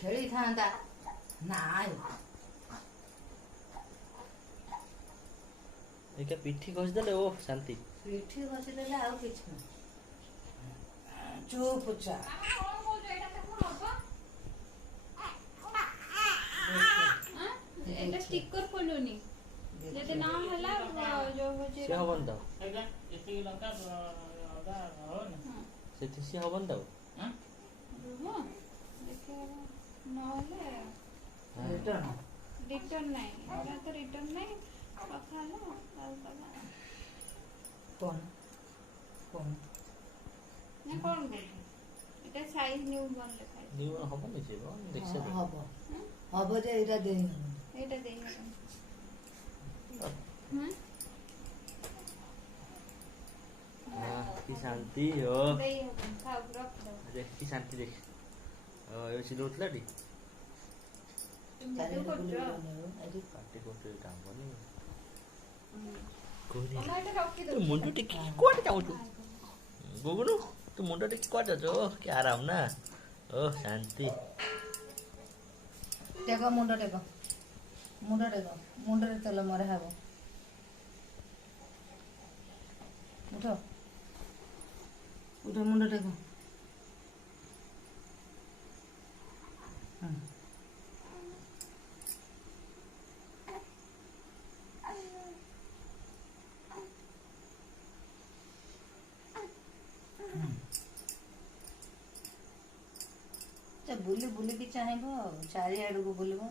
खेली था नाई एका पिठी घस देले ओ शांति पिठी घसी देले आउ किछ न चुप चा এটা স্টিকর খোলুনি যদি না হলা जो होचे से हवन दाও एगा एति लंका अदा हो ना सेति से हवन दाও हां हां देखे ना हले रिटर्न नहीं एटा तो रिटर्न नहीं पखा लो काल पला कौन कौन ना कौन बोल এটা সাইজ নিউ বল লেখা নিউ হবন যে দেখছে হবো হবো যে এটা দেই এটা দেই না की शांति हो देई खाओ रख दो देख की शांति देख ये चिलो उठला डी तुम जो एडी काटे कोटे काम बनी कोनी ओला এটা रखी दो तो मुंडो टिकी कोड जाऊ तू गोगनु तू मुंडो टिकी कोड जाओ क्या आराम ना ओ शांति टेको मुंडो टेको मुंडो रे तले मरे हबो उठो उठो मुंडो टेको बुली बुली की चाहेबो चारि आडू को बुलबो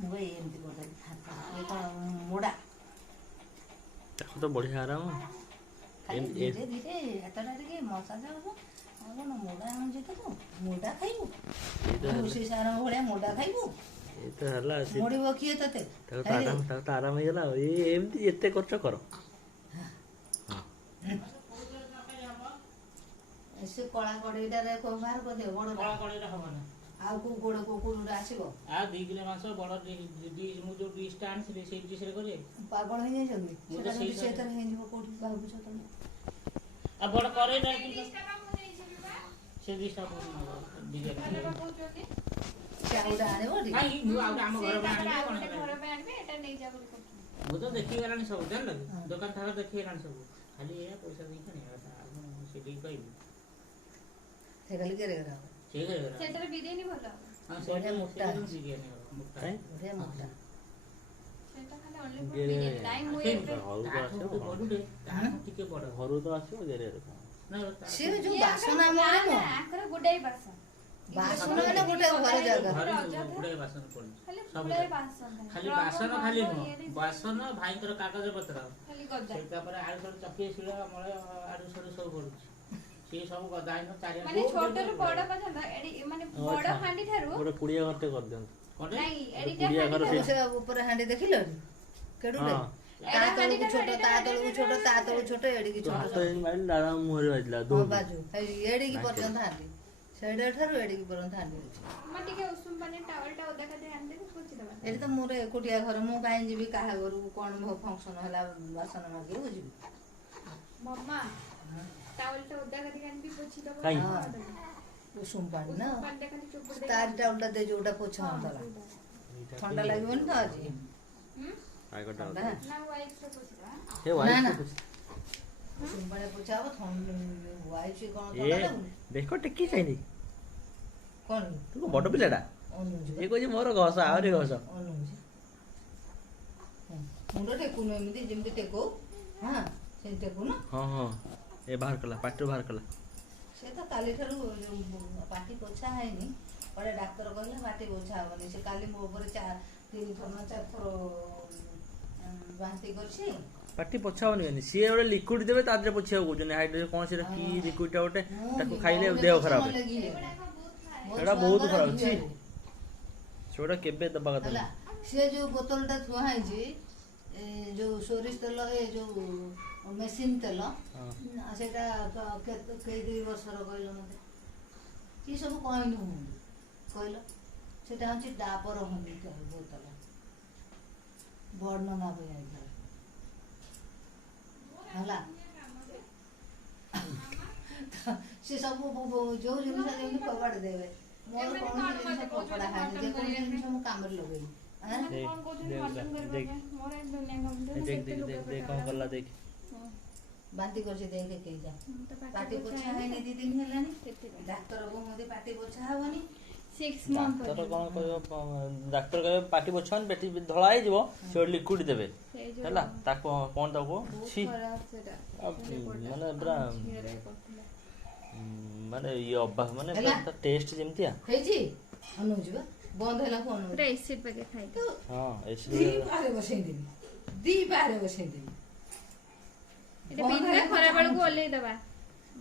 मुबे एमती कोटा खाता ये तो मोड़ा ताको तो बढ़िया आराम धीरे धीरे एतडा के मसा जाबो आगो न मोड़ा हम जे तो मोड़ा खाइबो उसी सारा भलिया मोड़ा खाइबो ये तो हला से मोड़ी बकिए तते ताको आराम हे गला ये एमती एते खर्च करो ऐसे कळा कड़ीटा रे को बाहर को दे बड़ कळा कळीरा हबो ना आ को गोड़ को कुडा आसीबो आ 2 किलो मांस बड़ दी मु जो 20 टा आनछि से डिश रे करे पागल हो जाय जल्दी सेटा से सेटर हे जबो कोठी बाबू छ तने आ बड़ करे ना से 20 टा दिगे चाउडा आने बोडी नहीं नु आ हम घर में आने कोन घर में आनबे এটা নেই যাব मु तो देखि गलानी सब जान लगे दुकान थारा देखि गलानी सब खाली ए पैसा देई कने से दी कहि से खाली करे करा से करे সেটার বিরিয়ানি ভালো हां बड़े से मोटा। बिरयानी मोटा काई बड़े मोटा সেটা খালি অনলি ফর বিরিয়ানি নাই মই घर को आछो बडुडे टिके बड घर तो आछो गेरे ना से जो बासना मारे न ଆଙ୍କର ଗୁଡାଇ ବାସନ बासना ने गोटे घर जागा गुडे बासन पड़ ଖାଲି ଗୁଡାଇ ବାସନ खाली बासन खाली नु बासन भाई कर कागज पत्र ଖାଲି ଗଦା सेटा पर आलू सर चक्की शिला मळे आलू सर सब पड़ से सब गदाई न चारि মানে ছোট ରୁ বড় পর্যন্ত এডি মানে বড় হাঁডি ঠারু गोटे पुड़िया घरटे कर देन कोटे নাই এডিটা गुड़िया घर হাঁডি से से ऊपर हांडी देखिलो केडुले ता तळु छोटो ता तळु छोटो एडी की तो हाथ छोटो इन माइल दादा मुहर बाजला दो बाजू एडी की पर्यंत हांडी सेडा ठारु एडी की पर्यंत हांडी মা টিকে উসুম পানি টাওয়ালটা ওদা কাতে আনতে পছি দেবা एडी तो मोर एकोटिया घर मु काई जीबी काहा घर कोन फंक्शन होला बासन मागे बुझबी मम्मा टावलटा ओदा काते आनबी पछि देबा काई? उषुम पानी ना पानी खाली चुपुड़ दे तार टाउलटा दे जोटा पोछा होतला ठंडा लागबो न तो आज आइ गटा ठंडा ना वाइफ से पछि देबा हे ना, वाइफ ना। उषुम पानी पोछाबो ठंड वाइफ से कोन ये तो देखो टिकी चाहिए कोन तू बड़ पिलाटा अनुज ये कोइ मोर घस आरे घस अनुज मुंडो टेकुनो एमिति जेमिति टेको हां से टेको ना हां हां ए बाहर कला पाटो बाहर कला से तो काली ठारू पाटी पोछा हैनी बड़े डाक्टर कहले पाटी पोछा हबनी से काली मो ऊपर 3 थर 4 थर बांती करछि पाटी पोछावनी बनी सी ओडे लिक्विड देबे तादरे पोछिया को जने हाइड्रोजन कोन से की लिक्विडटा ओटे ताको खाइले देह खराब है एड़ा बहुत खराब छी छोड़ा केबे दबा हला कदला से जो बोतलटा थुआ है जी जो सोरिस तेल ए जो मेसिन तेल हां सेटा कई 2 वर्ष रो कहलो मते की सब कहनु कहलो सेटा हछि डाबर होनी बोतल बर्णना भई ହେଲା ସେ ସବୁ ଯୋଉ ଜିନିଷ ଯେମିତି ଫୋପାଡ଼ି ଦେବେ ମୋର କୌଣସି ଜିନିଷ ଫୋପଡ଼ା ହয়ନି ଯେକୌଣସି ଜିନିଷ ମୁଁ କାମରେ ଲଗେଇବି କଣ କଲା ଦେଖ ବାନ୍ତି କରୁଛି ଦେଖେ କେଇଟା ପାଟି ପୋଛା ହେଇନି 2 ଦିନ ହେଲାଣି ଡାକ୍ତର କହୁଛନ୍ତି ପାଟି ପୋଛା ହବନି 6 month ଡାକ୍ତର କଣ କହିବ ଡାକ୍ତର କହିବ ପାଟି ପୋଛନି ପେଟି ଧଳା ହେଇଯିବ ସେ ଗୋଟେ ଲିକ୍ୱିଡ ଦେବେ ହେଲା ତାକୁ କଣ ତାକୁ ଛି ମାନେ ପୁରା ମାନେ ଇଏ ଅବା ମାନେ ତା ଟେଷ୍ଟ ଯେମିତିଆ ହେଇଛି ଅନଉଛି ବା ବନ୍ଦ ହେଲା ଫୋନ ପୁରା ଏସିଡ ପକେ ଖାଇ ହଁ ଏସିଡ ଦି ପାରେ ବସେଇଦେବି ଏଟା ବିନ୍ଧା ଖରା ବେଳକୁ ଓଲେଇ ଦବା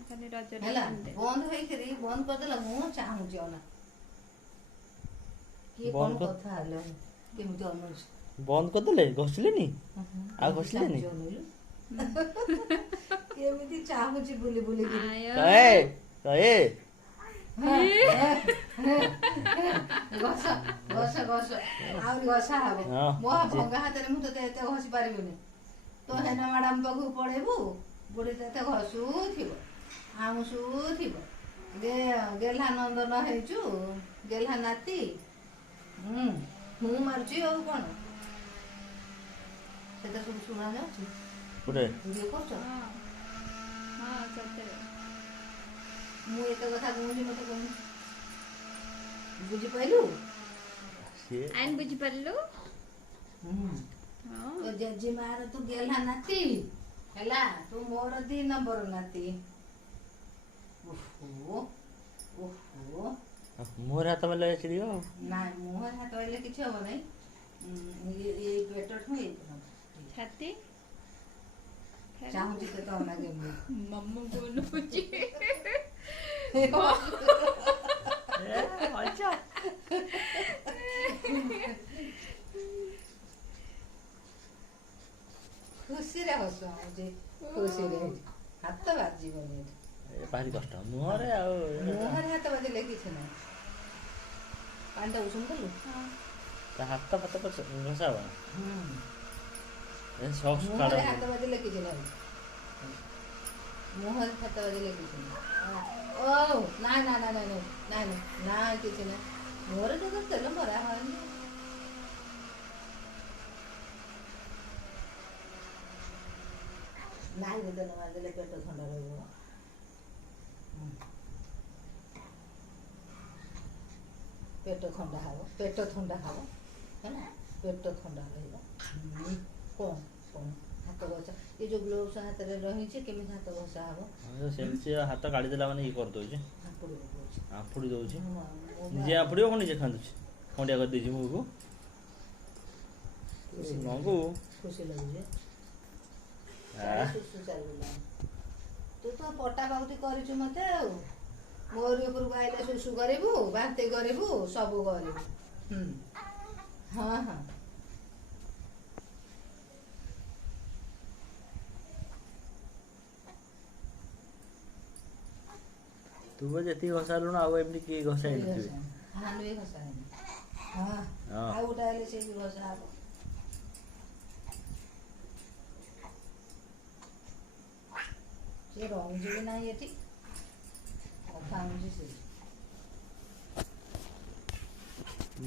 ଖାଲି ରଜରେ ହେଲା ବନ୍ଦ ହେଇକିରି ବନ୍ଦ କରିଦେଲା ମୁଁ ଚାହୁଁଛି ଅନା କିଏ କଣ କଥା ହେଲେ କେମିତି ଅନଉଛି ବନ୍ଦ କରିଦେଲେ ଘଷିଲେନି ଆଉ ଘଷିଲେନି କେମିତି ଚାହୁଁଛି ବୁଲି ବୁଲିକି ଘଷ ଘଷ ଘଷ ଆହୁରି ଘଷା ହବ ମୋ ଭଙ୍ଗା ହାତରେ ମୁଁ ତତେ ଏତେ ଘଷି ପାରିବିନି ତ ହେନା ମ୍ୟାଡାମ ପାଖକୁ ପଳେଇବୁ ବୁଢୀ ତତେ ଘଷୁଥିବ ଆଉଁସୁଥିବ ଗେହ୍ଲା ନନ୍ଦନ ହେଇଛୁ ଗେହ୍ଲା ନାତି ମୁଁ ମାରୁଛି ଆଉ କଣ ସେଟା ସବୁ ଶୁଣା ଯାଉଛି ଭିଡିଓ କରୁଛ ମୁଁ ଏତେ କଥା କହୁଛି ମତେ କହୁଛି ବୁଝିପାରିଲୁ ଆଇନ ବୁଝିପାରିଲୁ ତ ଜେଜେମାର ତୁ ଗେହ୍ଲା ନାତି ହେଲା ତୁ ମୋର 2 ନମ୍ବର ନାତି ମୁହଁରେ ହାତ ମାରିଲେ ଚିଡ଼ିବ ନାଇଁ ମୁହଁରେ ହାତ ମାରିଲେ କିଛି ହବ ନାହିଁ ଏଇ ପେଟଠୁ ଏଇ ଛାତି ଚାହୁଁଛି ତ ଅନା କେମିତି ମମ୍ମୁ ବୋଲୁଛି ଖୁସିରେ ହସ ଖୁସିରେ ହାତ ବାଜିବନି ଭାରି କଷ୍ଟ ମୁହଁରେ ଆଉ ମୁହଁରେ ହାତ ବାଜିଲେ କିଛି ନାହିଁ ପାଣିଟା ଉଷୁମ କଲୁ ତା ହାତ ଫାତ ଘଷା ହବ ମୁହଁରେ ହାତ ବାଜିଲେ କିଛି ନାହିଁ ମୁହଁରେ ହାତ ବାଜିଲେ କିଛି ନାହିଁ ଓ ନାଇଁ ନାଇଁ ନାଇଁ ନାଇଁ ନାଇଁ ନାଇଁ କିଛି ନାହିଁ ମୁହଁରେ ତ ତେଲ ମରା ହয়ନି ନାଇଁ ତେଲ ମାରିଦେଲେ ପେଟ ଥଣ୍ଡା ରହିବ ପେଟ ଥଣ୍ଡା ହବ ହେଲା ପେଟ ଥଣ୍ଡା ରହିବ କଣ ହାତ ଘଷା ଏ ଯୋଉ ଗ୍ଲୋଭ୍ସ ହାତରେ ରହିଛି କେମିତି ହାତ ଘଷା ହବ ସେମିତି ହାତ କାଢିଦେଲା ମାନେ ଇଏ କରିଦଉଛି ଆଫୁଡ଼ି ଦଉଛି ନିଜେ ଆଫୁଡ଼ିବ କଣ ନିଜେ ଖାନ୍ଦୁଛି ଖଣ୍ଡିଆ କରିଦେଇଛି ମୁହଁକୁ ଖୁସି ଲାଗୁଛି ତୁ ତ ପଟା ପାଉତି କରିଛୁ ମତେ ଆଉ ମୋରି ଉପରକୁ ଆଇଲେ ସୁସୁ କରିବୁ ବାନ୍ତି କରିବୁ ସବୁ କରିବୁ ହଁ ହଁ ତୁ ଯେତିକି ଘଷା ଲୁଣ ଆଉ ଏମିତି କିଏ ଘଷା ହେଇନଥିବେ ହାଣ୍ଡି ବି ଘଷା ହେଇନି ହଁ ଆଉ ଗୋଟେ ହେଲେ ସେ ବି ଘଷା ହବ ସେ ରହୁଛି ବି ନାହିଁ ଏଠି କଥା ହଉଛି ସେ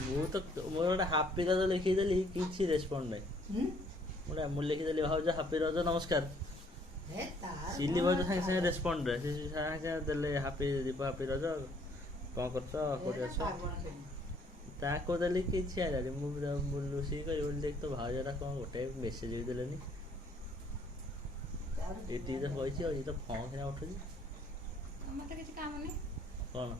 ମୁଁ ତ ମୋର ଗୋଟେ ହାପି ରଜ ଲେଖିଦେଲି କିଛି ରେସ୍ପଣ୍ଡ ନାହିଁ ମୁଁ ଲେଖିଦେଲି ଭାଉଜ ହାପି ରଜ ନମସ୍କାର ସିଲି ଭାଉଜ ସାଙ୍ଗେ ସାଙ୍ଗେ ରେସ୍ପଣ୍ଡ ସେ ସାଙ୍ଗେ ସାଙ୍ଗେ ଦେଲେ ହାପି ଦୀପ ହାପି ରଜ କଣ କରୁଛ କୋଉଠି ଅଛ ତାକୁ ଦେଲି କିଛି ଆଇଲାନି ମୁଁ ରୋଷେଇ କରିବି ବୋଲି ଦେଖି ତ ଭାଉଜଟା କଣ ଗୋଟେ ମେସେଜ ବି ଦେଲେନି ଏତିକି ତ କହିଛି ଆଉ ଇଏ ତ ଫର୍ମ ସିନା ଉଠୁଛି ମତେ କିଛି କାମ ନାହିଁ କଣ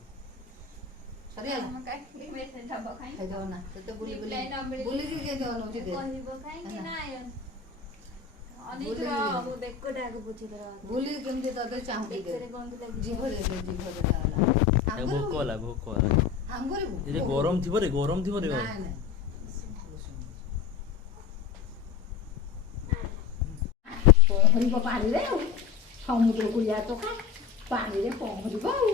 ଭୋକ ହେଲା ଗରମ ଥିବ ରେ ପହଁରିବ ପାଣିରେ ଆଉ ସମୁଦ୍ର କୁଳିଆ ଟୋକା ପାଣିରେ ପହଁରିବ ଆଉ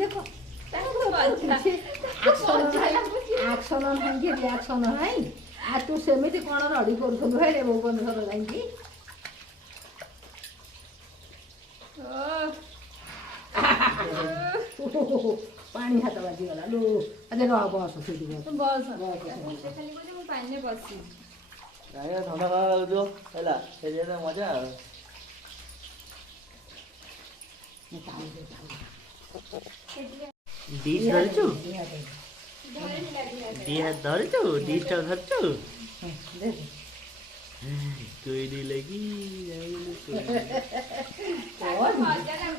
ଦେଖ ଆକ୍ସନ ନାହିଁ ରିଆକ୍ସନ ନାହିଁ ତୁ ସେମିତି କ'ଣ ରଡ଼ି କରୁଥିଲୁ ହେଲେ ବୋଉ ବନ୍ଧ ସର ଯାଇକି ପାଣି ହାତ ବାଜିଗଲା ଲୋ ଆରେ ରହ ବସ ସେଇଠି ବସ ସେ ଖାଲି କହୁଛି ମୁଁ ପାଣିରେ ବସିବି ଥଣ୍ଡା ଲାଗୁଥିବ ହେଲା ସେଇଟା ମଜା ଆଉ ডিশ ধরেছো ধরেছো ডিশটা ধরছো কইরি লাগি মজা